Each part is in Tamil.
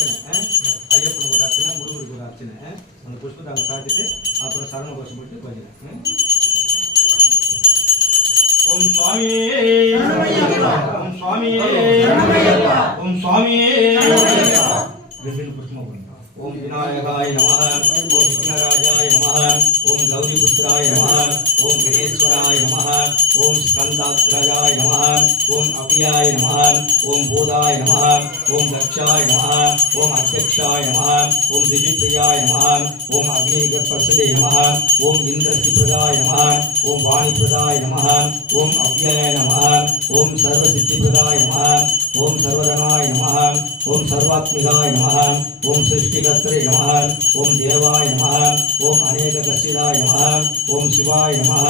ஐயப்பனுக்கு ஒரு அர்ச்சனை, முருகருக்கு ஒரு அர்ச்சனை. அந்த புஷ்பத்தை அங்கே காட்டிட்டு அப்புறம் சரண கோஷம் போட்டு பஜனை. ஓம் சுவாமி ஓம் சுவாமி ஓம் சுவாமி புஷ்பமா போடுங்க. ஓம் விநாயகாய நமஹ, ஓம் விக்னராஜாய நமஹ, ஓம் கௌரிபுத்திராய நமஹ, ஓம் கணேஸ்வராய நமஹ, ஓம் ஸ்கந்தாத்ரஜாய நமஹ, ஓம் அவ்யாய நமஹ, ஓம் பூதாய நமஹ, ஓம் தக்ஷாய நமஹ, ஓம் அத்தியக்ஷாய நமஹ, ஓம் திஜிப்ரியாய நமஹ, ஓம் அக்னிகர்பசதே நமஹ, ஓம் இந்திரசிப்ரதாய நமஹ, ஓம் வாணிப்ரதாய நமஹ, ஓம் அவ்யாய நமஹ, ஓம் சர்வசித்திப்ரதாய நமஹ, ஓம் சர்வதனாய நமஹ, ஓம் சர்வாத்மிகாய நமஹ, ஓம் சிருஷ்டிகர்த்ரே நமஹ, ஓம் தேவாய நமஹ, ஓம் அநேககஸ்யதாய நமஹ, ஓம் சிவாய நமஹ,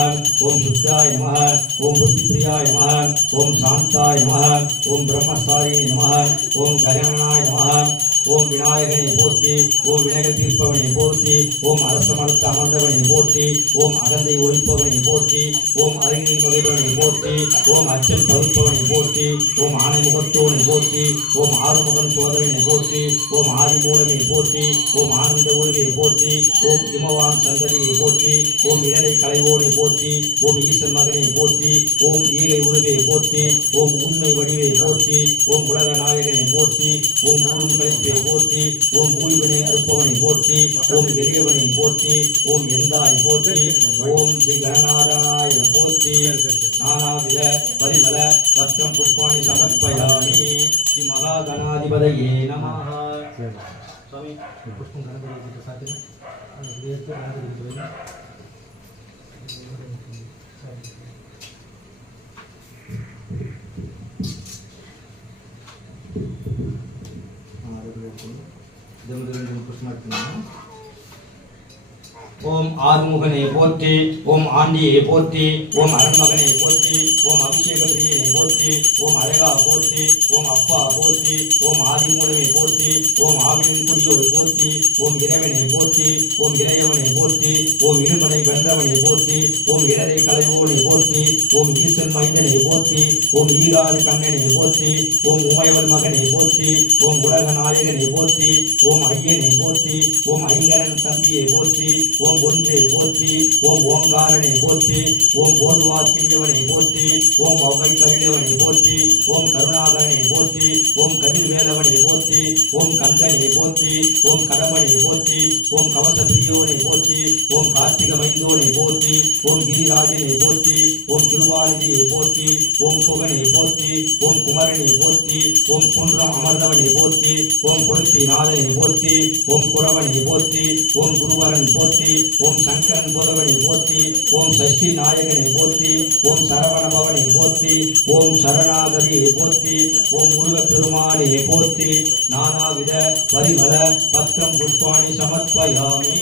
ஓம் சுத்தாய நமஹ, ஓம் புத்திப்ரியாய நமஹ, ஓம் சாந்தாய நமஹ, ஓம் பிரம்மசாரிணே நமஹ, ஓம் கஜானனாய நமஹ, ஓம் விநாயகனை போற்றி, ஓம் விநாயகர் தீர்ப்பவனை போற்றி, ஓம் அரசமடுத்த அமர்ந்தவனை போற்றி, ஓம் அகந்தை ஒழிப்பவனை போற்றி, ஓம் அருகில் மகிழ்வனை போற்றி, ஓம் அச்சம் தவிர்ப்பவனை போற்றி, ஓம் ஆணைமுகத்தோனை போற்றி, ஓம் ஆறுமுகன் சோதரனை போற்றி, ஓம் ஆதிமூலனை போற்றி, ஓம் ஆனந்த ஒழுகை போற்றி, ஓம் இமவான் சந்ததியை போற்றி, ஓம் இடரை கலைவோனை போற்றி, ஓம் ஈசன் மகனை போற்றி, ஓம் ஈகை உருவை போற்றி, ஓம் உண்மை வடிவை போற்றி, ஓம் உலக நாயகனை போற்றி, ஓம் ஊரும் கழிப்பை போற்றி, ஓம் ஊழ்வினை அறுப்பவனை போற்றி, ஓம் எரியவனை போற்றி, ஓம் எந்தாய் போற்றி, ஓம் ஸ்ரீ கணநாதனாய போற்றி. நானாவித பரிமள பத்திரம் புஷ்பாணி சமர்ப்பயாமி. ஸ்ரீ மகாகணாதிபதயே நமஹ. சுவாமி புஷ்பம் கணபதிக்கு சாத்தினா ஓம் ஆறுமுகனை போற்றி, ஓம் ஆண்டியை போற்றி, ஓம் அரண்மகனை போற்றி, ஓம் அபிஷேக பிரியனை போற்றி, ஓம் அழகா போற்றி, ஓம் அப்பா போற்றி, ஓம் ஆதிமூலமை போற்றி, ஓம் ஆவினின் குடியோர் போற்றி, ஓம் இறைவனை போற்றி, ஓம் இறையவனை போற்றி, ஓம் இருமனை வென்றவனை போற்றி, ஓம் இடரை கலைவோனை போற்றி, ஓம் ஈசன் மைந்தனை போற்றி, ஓம் ஈராறு கண்ணனை போற்றி, ஓம் உமையவள் மகனை போற்றி, ஓம் உலக நாயகனை போற்றி, ஓம் ஐயனை போற்றி, ஓம் ஐங்கரன் தம்பியை போற்றி, ஓம் ஒன்றே போற்றி, ஓம் ஓங்காரனை போற்றி, ஓம் போதுவாக்கியவனை போற்றி, ஓம் ஒவ்வை கருளவனை போற்றி, ஓம் கருணாகரனை போற்றி, ஓம் கதிர்வேலவனை போற்றி, ஓம் கந்தனை போற்றி, ஓம் கடம்பனை போற்றி, ஓம் கவசப்பிரியோனை போற்றி, ஓம் கார்த்திக மைந்தோனை போற்றி, ஓம் கிரிராஜனை போற்றி, ஓம் திருவாநிதியை போற்றி, ஓம் குகனை போற்றி, ஓம் குமரனை போற்றி, ஓம் குன்றம் அமர்ந்தவனை போற்றி, ஓம் கொளுத்தி நாதனை போற்றி, ஓம் குரவனை போற்றி, ஓம் குருவரன் போற்றி, ஓம் சங்கரன் புதவனை போற்றி, ஓம் சஷ்டி நாயகனை போற்றி, ஓம் சரவணபவனை போற்றி, ஓம் சரணாகதியை போற்றி, ஓம் முருக பெருமானை போற்றி. நானாவித பரிமள பத்திரம் புஷ்பாணி சமர்ப்பயாமி.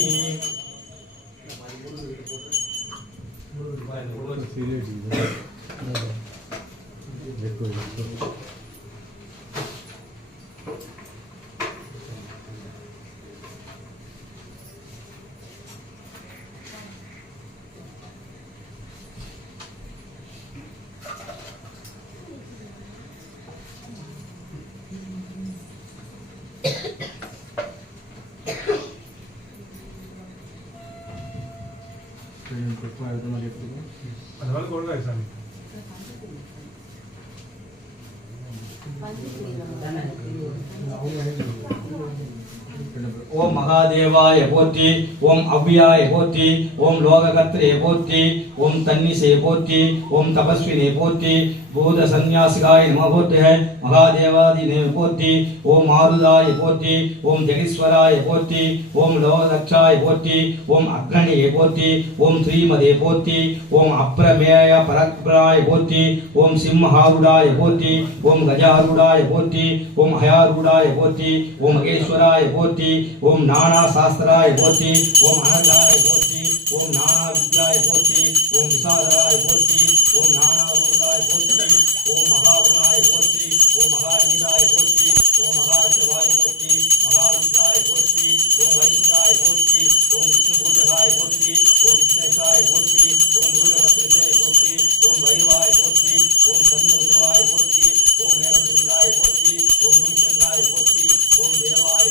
ஓம் மகாதேவாய போற்றி, ஓம் அவ்யாய போற்றி, ஓம் லோககர்த்தரே போற்றி, ஓம் தன்னிசே போற்றி, ஓம் தபஸ்வினே போற்றி, பூத சந்நியாசிகாய நம போற்றுக. மகாதேவாதினே போற்றி, ஓம் மாருதாய போற்றி, ஓம் ஜெகீஸ்வராய போற்றி, ஓம் லோகதக்ஷாய போற்றி, ஓம் அக்ரணியே போற்றி, ஓம் ஸ்ரீமதே போற்றி, ஓம் அப்ரமேய பரத்பராய போற்றி, ஓம் சிம்மஹாருடாய போற்றி, ஓம் கஜாருடாய போற்றி, ஓம் ஹயாருடாய போற்றி, ஓம் மகேஸ்வராய போற்றி, ஓம் நானா சாஸ்திராய போற்றி, ஓம் அனந்தாய போற்றி, ஓம் நானா வித்யாய போற்றி, ஓம் விசாராய போற்றி, ஓம் நானா ரூபாய போற்றி, ஓம் மகாகுணாய போற்றி, ஓம் மகாநீதாய போற்றி, ஓம் மகாசிவாய போற்றி, மகாருத்ராய போற்றி, ஓம் வைஷ்ணவாய போற்றி, ஓம் விஷ்ணு பூஜகாய போற்றி, ஓம் விஷ்ணேஷாய போற்றி, ஓம் குருவத்ரஜாய போற்றி, ஓம் வைரவாய போற்றி, ஓம் சண்முகவாய போற்றி, ஓம் நேரசுந்தாய போற்றி, ஓம் முனிசந்தாய போற்றி, ஓம் தேவாய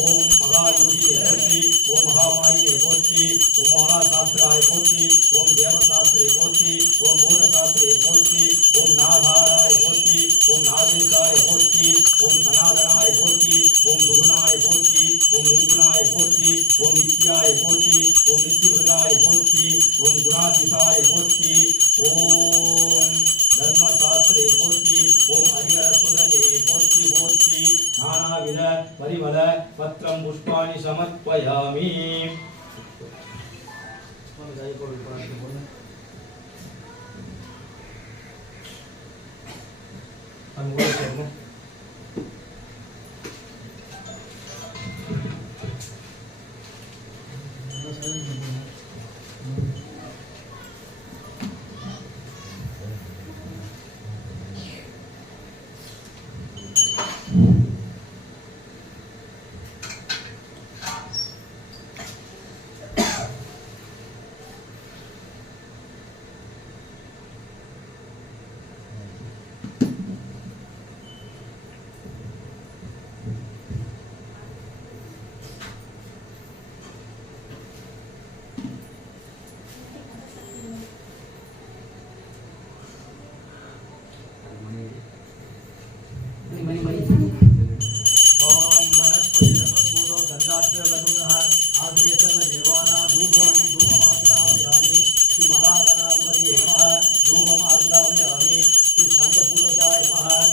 ஓம் மகாயோகியை போற்றி, ஓம் மகாமாயை போற்றி, ஓம் மகாசாஸ்திராய போற்றி, ஓம் தேவசாஸ்திரை போற்றி, ஓம் பூதசாஸ்திரை போற்றி, ஓம் நாகாராய போற்றி, ஓம் நாகேசாய போற்றி, ஓம் சனாதனாய போற்றி, ஓம் சுகுணாய போற்றி, ஓம் நிர்குணாய போற்றி, ஓம் நித்யாய போற்றி, ஓம் நித்யவிரதாய போற்றி, ஓம் குணாதிசாய போற்றி, ஓம் தர்மசாஸ்திரே போற்றி, ஓம் ஹரிஹரசுதனே போற்றி போற்றி. நானாவித பரிமள பத்திரம் புஷ்பாணி சமர்ப்பயாமி. அன்போடு